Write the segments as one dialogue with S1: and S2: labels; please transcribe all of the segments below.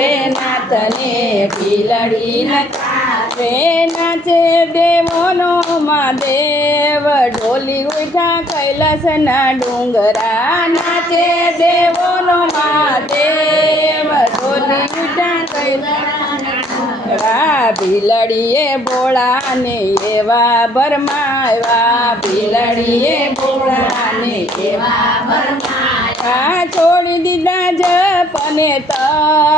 S1: રે નાથને પીલડી નચાવે નાચે દેવોનો મહાદેવ ઢોલી ઉઠા કૈલાસના ડુંગરા. નાચે દેવોનો મહાદેવ ઢોલી ઉઠા કૈલાસના ભીલડીએ ભોળાને એવા ભરમાવ્યા ભીલડીએ ભોળાને એવા ભરમાવ્યા છોડી દીધા જપને તપ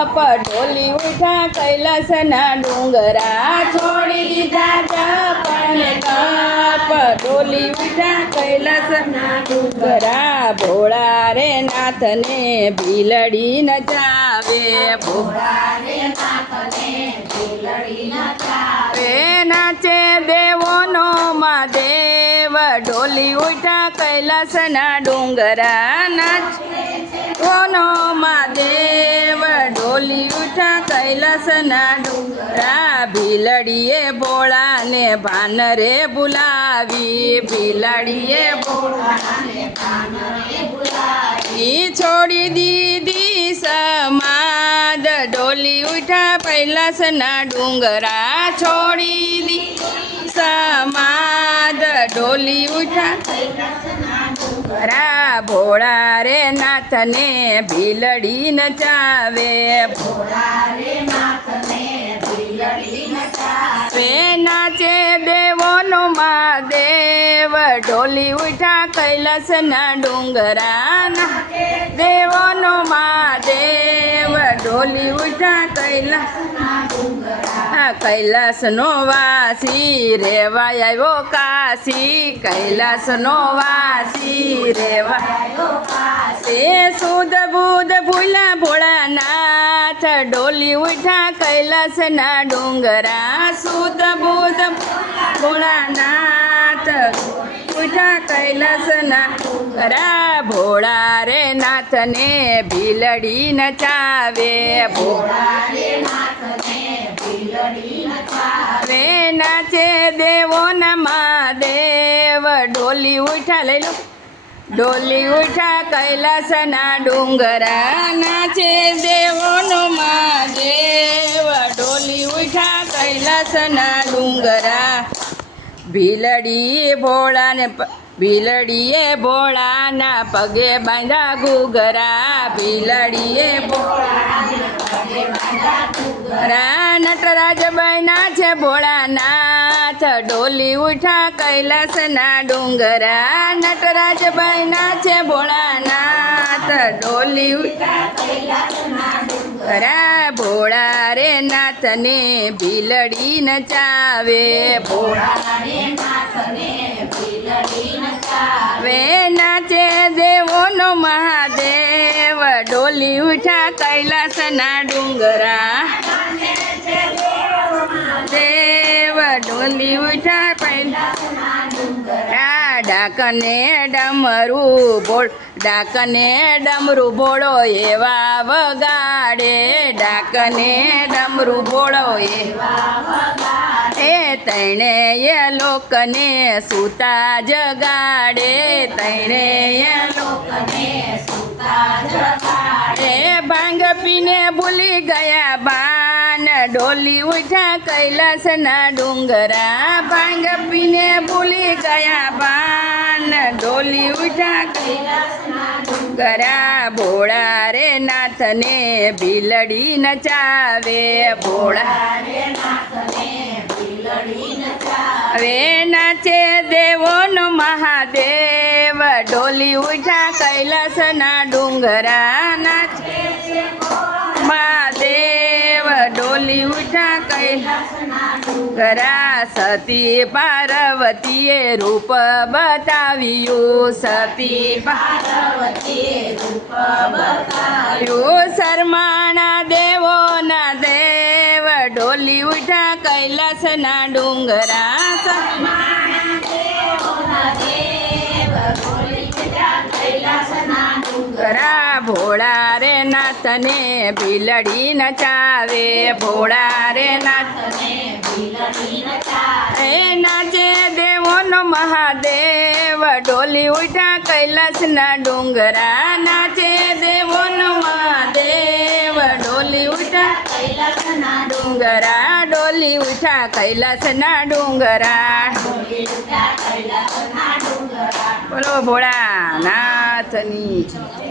S1: ઢોલી ઉઠા કૈલાસના ડુંગરા છોડી દીધા જપને તપ ઢોલી ઉઠા કૈલાસના ડુંગરા ભોળા રે નાથને ભીલડી નચાવે ભોળા રે નાચે દેવોનો મહાદેવ. ઢોલી ઉઠા કૈલાસના ડુંગરા નાચે. દેવોનો મહાદેવ? કૈલાસના ડુંગરા ભીલડીએ ભોળાને, ભાનરે બોલાવી ભીલડીએ ભોળાને ઈ છોડી દીધી સમાદ, ડોલી ઉઠા પૈલાસના ડુંગરા છોડી દી. સમાદ, ડોલી ઉઠા રા ભોળા રે નાથને ભીલડી નચાવે નાચે દેવોનો મહાદેવ, ઢોલી ઉઠા કૈલાસના ડુંગરા દેવોનો મહાદેવ, ઢોલી ઉઠા કૈલાસ આ કૈલાસનો વાસી રેવાય આવ્યો કાશી કૈલાસનો વાસી રેવાય તે સુધ બુધ ભૂલા ભોળાનાથ ડોલી ઉઠા કૈલાસના ડુંગરા સુધ બુધ ભોળાનાથ ઉઠા કૈલાસના રા ભોળા રે નાથને ભીલડી નચાવે ભોળા રે નાચે દેવો ન મહાદેવ, ડોલી ઉઠા, લઈ લો. ડોલી ઉઠા, કૈલાસના ડુંગરા નાચે દેવોનો મહાદેવ, ડોલી ઉઠા, કૈલાસના ડુંગરા. ભીલડી ભોળાને ભીલડીએ ભોળાના પગે બાંધા ગુગરા ભીલડીએ ભોળા નટરાજ બન્યા છે ભોળાનાથ ડોલી ઉઠા કૈલાસના ડુંગરા. નટરાજ બન્યા છે ભોળાનાથ ડોલી ઉઠા રા ભોળા રે નાથને ભીલડી નચાવે. ભોળા વે નાચે દેવોનો મહાદેવ. ડોલી ઉઠા કૈલાસના ડુંગરા. ડોલી ઉઠા ડાકને ડમરું બોળ, ડાકને ડમરું બોળો એવા વગાડે, ડાકને ડમરું બોળો એવા એ તણે એ લોકને સૂતા જગાડે, તણે એ લોકને એ ભાંગ પીને ભૂલી ગયા બાન ડોલી ઉઠા કૈલાસના ડુંગરા ભાંગ પીને ભૂલી ગયા બાન ડોલી ઉઠા કૈલાસના ડુંગરા, ભોળા રે નાથને ભીલડી નચાવે. ભોળા હવે નાચે દેવોનો મહાદેવ. ડોલી ઉઠા કૈલાસના ડુંગરા, નાચે ડોલી ઉઠા કૈલાસના ડુંગરા સતી પાર્વતીએ રૂપ બતાવ્યું સતી પાર્વતીએ રૂપ બતાવ્યું શર્માણા દેવોના દેવ ડોલી ઉઠા કૈલાસના ડુંગરા કરા ભોળા રે નાથને ભીલડી નચાવે ભોળા રે નાથને એ નાચે દેવોનો મહાદેવ. ડોલી ઉઠા કૈલાસના ડુંગરા નાચે દેવોનો મહાદેવ. ડોલી ઉઠા ડુંગરા, ડોલી ઉઠા કૈલાસના ડુંગરા. બોલો ભોળાનાથની જય.